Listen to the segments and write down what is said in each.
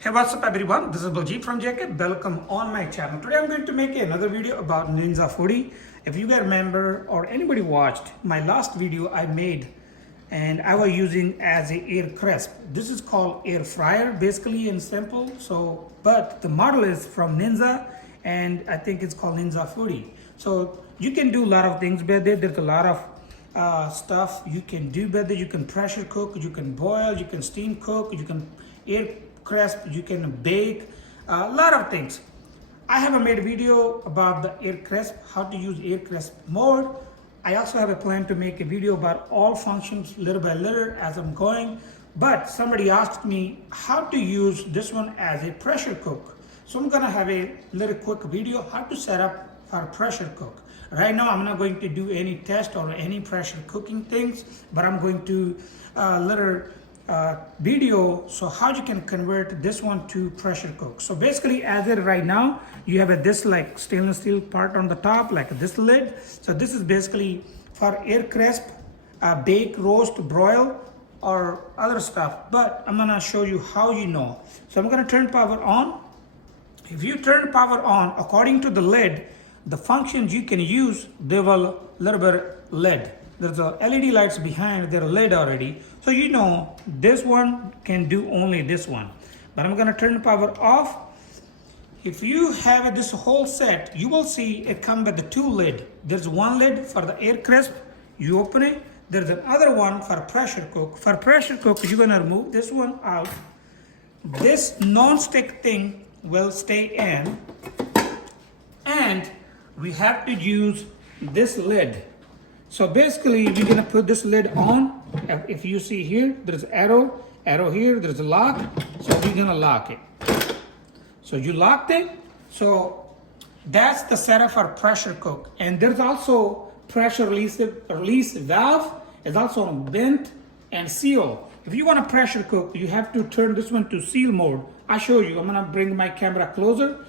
Hey, what's up everyone? This is Baljit from JK. Welcome on my channel. Today I'm going to make another video about Ninja Foodi. If you guys remember or anybody watched my last video I made and I was using as a air crisp. This is called air fryer basically and simple. So, but the model is from Ninja and I think it's called Ninja Foodi. So you can do a lot of things with it. There's a lot of stuff you can do with it. You can pressure cook, you can boil, you can steam cook, you can air crisp, you can bake, a lot of things. I have made a video about the air crisp, how to use air crisp mode. I also have a plan to make a video about all functions little by little as I'm going. But somebody asked me how to use this one as a pressure cook. So I'm gonna have a little quick video how to set up for pressure cook. Right now I'm not going to do any test or any pressure cooking things, but I'm going to little video so how you can convert this one to pressure cook. So basically as it right now you have this like stainless steel part on the top like this lid. So this is basically for air crisp, bake, roast, broil or other stuff, but I'm gonna show you how you know. So I'm gonna turn power on. If you turn power on according to the lid, the functions you can use, they will little bit LED. There's a LED lights behind, they're LED already. So you know this one can do only this one. But I'm gonna turn the power off. If you have this whole set, you will see it come with the two lid. There's one lid for the air crisp, you open it. There's another one for pressure cook. For pressure cook, you're gonna remove this one out. This non-stick thing will stay in. And we have to use this lid. So basically, we're gonna put this lid on. If you see here, there's arrow here, there's a lock. So we're gonna lock it. So you locked it. So that's the setup for pressure cook. And there's also pressure release valve. It's also vent and seal. If you want to pressure cook, you have to turn this one to seal mode. I'll show you. I'm gonna bring my camera closer.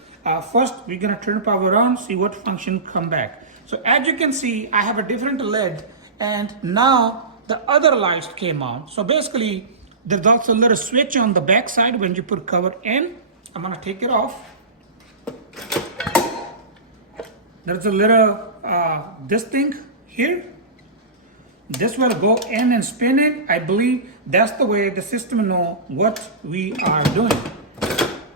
First, we're gonna turn power on, see what function come back. So as you can see, I have a different LED and now the other lights came on. So basically, there's also a little switch on the back side when you put cover in. I'm gonna take it off. There's a little, this thing here. This will go in and spin it. I believe that's the way the system know what we are doing.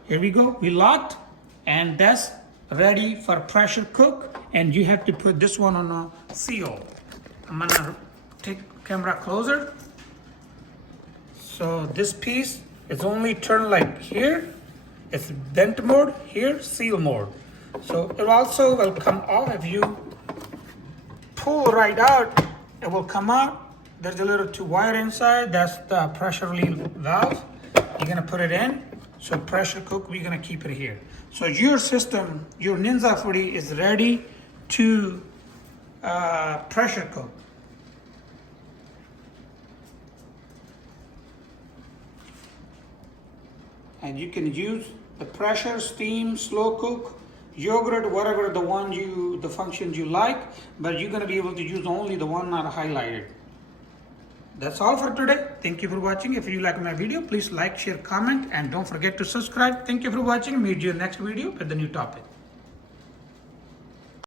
Here we go, we locked and that's ready for pressure cook, and you have to put this one on a seal. I'm gonna take camera closer. So this piece is only turned like here. It's vent mode, here seal mode. So it also will come off. If you pull right out, it will come out. There's a little two wire inside. That's the pressure relief valve. You're gonna put it in. So pressure cook, we're gonna keep it here. So your system, your Ninja Foodi is ready to pressure cook. And you can use the pressure, steam, slow cook, yogurt, whatever the functions you like, but you're gonna be able to use only the one not highlighted. That's all for today. Thank you for watching. If you like my video, please like, share, comment, and don't forget to subscribe. Thank you for watching. Meet you in the next video with the new topic.